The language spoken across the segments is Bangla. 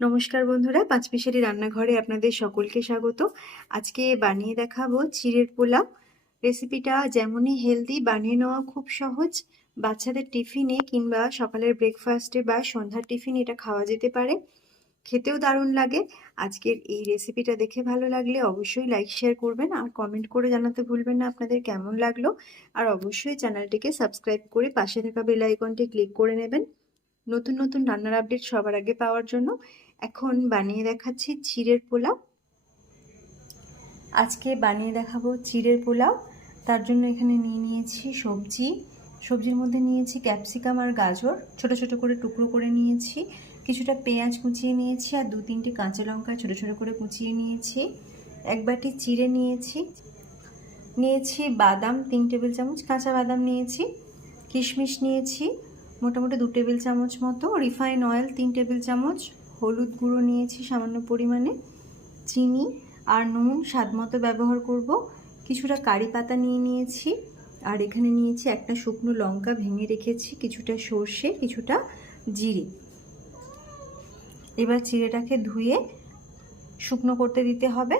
নমস্কার বন্ধুরা, পাঁচমিশালি রান্নাঘরে আপনাদের সকলকে স্বাগত। আজকে বানিয়ে দেখাবো চিড়ের পোলাও। রেসিপিটা যেমনই হেলদি, বানিয়ে নেওয়া খুব সহজ। বাচ্চাদের টিফিনে কিংবা সকালের ব্রেকফাস্টে বা সন্ধ্যার টিফিনে এটা খাওয়া যেতে পারে। খেতেও দারুণ লাগে। আজকের এই রেসিপিটা দেখে ভালো লাগলে অবশ্যই লাইক শেয়ার করবেন আর কমেন্ট করে জানাতে ভুলবেন না আপনাদের কেমন লাগল। আর অবশ্যই চ্যানেলটিকে সাবস্ক্রাইব করে পাশে থাকা বেল আইকনটি ক্লিক করে নেবেন। নতুন নতুন রান্নার আপডেট সবার আগে পাওয়ার জন্য এখন বানিয়ে দেখাচ্ছি চিড়ের পোলাও। আজকে বানিয়ে দেখাবো চিড়ের পোলাও। তার জন্য এখানে নিয়ে নিয়েছি সবজি। সবজির মধ্যে নিয়েছি ক্যাপসিকাম আর গাজর। ছোট ছোট করে টুকরো করে নিয়েছি। কিছুটা পেঁয়াজ কুচিয়ে নিয়েছি আর দু তিনটে কাঁচা লঙ্কা ছোট ছোট করে কুচিয়ে নিয়েছি। এক বাটি চিড়ে নিয়েছি। নিয়েছি বাদাম, তিন টেবিল চামচ কাঁচা বাদাম নিয়েছি। কিশমিশ নিয়েছি, মোটামুটি দু টেবিল চামচ মতো। রিফাইন অয়েল, তিন টেবিল চামচ। হলুদ গুঁড়ো নিয়েছি সামান্য পরিমাণে, চিনি আর নুন স্বাদ মতো ব্যবহার করব। কিছুটা কারি পাতা নিয়ে নিয়েছি আর এখানে নিয়েছি একটা শুকনো লঙ্কা ভেঙে রেখেছি, কিছুটা সর্ষে, কিছুটা জিরে। এবার চিড়েটাকে ধুয়ে শুকনো করতে দিতে হবে।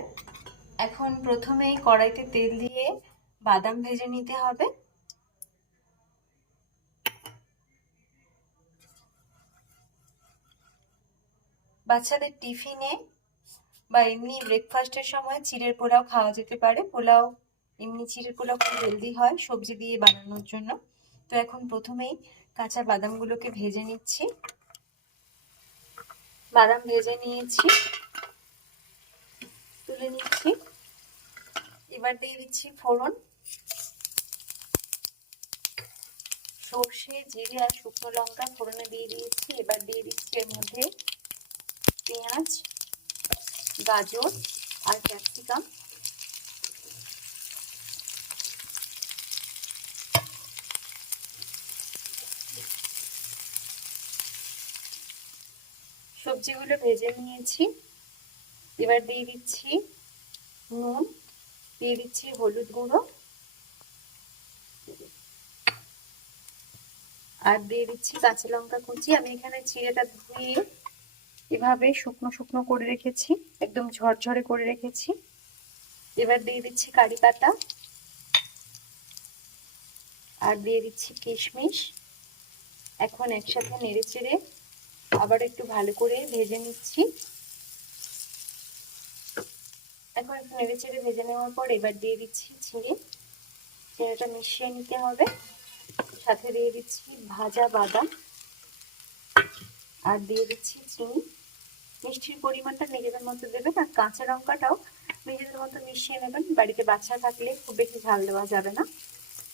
এখন প্রথমেই কড়াইতে তেল দিয়ে বাদাম ভেজে নিতে হবে। বাচ্চাদের টিফিনে বা এমনি ব্রেকফাস্টের সময় চিড়ের পোলাও খাওয়া যেতে পারে। পোলাও, এমনি চিড়ের পোলাও খুব হেলদি হয় সবজি দিয়ে বানানোর জন্য। তো এখন প্রথমেই কাঁচা বাদামগুলোকে ভেজে নিচ্ছি। বাদাম ভেজে নিয়েছি। তুলে নিচ্ছি। এবার দিয়ে দিচ্ছি ফোড়ন। সর্ষে, জিরে আর শুকনো লঙ্কা ফোড়নে দিয়ে দিয়েছি। এবার দিয়ে দিচ্ছি এর মধ্যে পেঁয়াজ, গাজর আর ক্যাপসিকাম। সবজিগুলো ভেজে নিয়েছি। এবার দিয়ে দিচ্ছি নুন, দিয়ে দিচ্ছি হলুদ গুঁড়ো আর দিয়ে দিচ্ছি কাঁচা লঙ্কা কুচি। আমি এখানে চিড়েটা ধুয়ে এভাবে শুকনো শুকনো করে রেখেছি, একদম ঝরঝরে করে রেখেছি। এবার দিয়ে দিচ্ছি কারি পাতা আর দিয়ে দিচ্ছি কিশমিশ। এখন একসাথে নেড়ে চেড়ে আবার একটু ভালো করে ভেজে নিচ্ছি। এখন একটু নেড়ে চেড়ে ভেজে নেওয়ার পর এবার দিয়ে দিচ্ছি ঝিঙে ঝিঙেটা মিশিয়ে নিতে হবে। সাথে দিয়ে দিচ্ছি ভাজা বাদাম। আর দিয়ে দিচ্ছি চিনি। মিষ্টির পরিমাণটা নিজেদের মতো দেবেন আর কাঁচা লঙ্কাটাও নিজেদের মতো মিশিয়ে নেবেন। বাড়িতে বাচ্চা থাকলে খুব বেশি ঝাল দেওয়া যাবে না।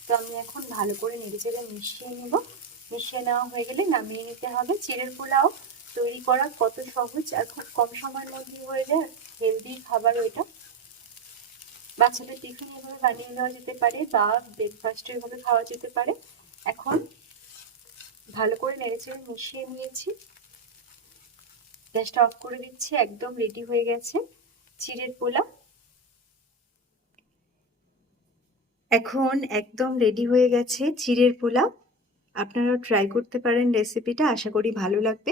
তো আমি এখন ভালো করে নেড়ে চেড়ে মিশিয়ে নেব। মিশিয়ে নেওয়া হয়ে গেলে নামিয়ে নিতে হবে। চিড়ের পোলাও তৈরি করা কত সহজ আর খুব কম সময়ের মধ্যেই হয়ে যায়। হেলদি খাবার ওইটা। বাচ্চাদের টিফিন এভাবে বানিয়ে নেওয়া যেতে পারে বা ব্রেকফাস্টে এভাবে খাওয়া যেতে পারে। এখন ভালো করে নেড়ে চেড়ে মিশিয়ে নিয়েছি। গ্যাসটা অফ করে দিচ্ছি, একদম রেডি হয়ে গেছে, চিড়ের পোলা। এখন একদম রেডি হয়ে গেছে চিড়ের পোলা। আপনারা ট্রাই করতে পারেন রেসিপিটা আশা করি ভালো লাগবে।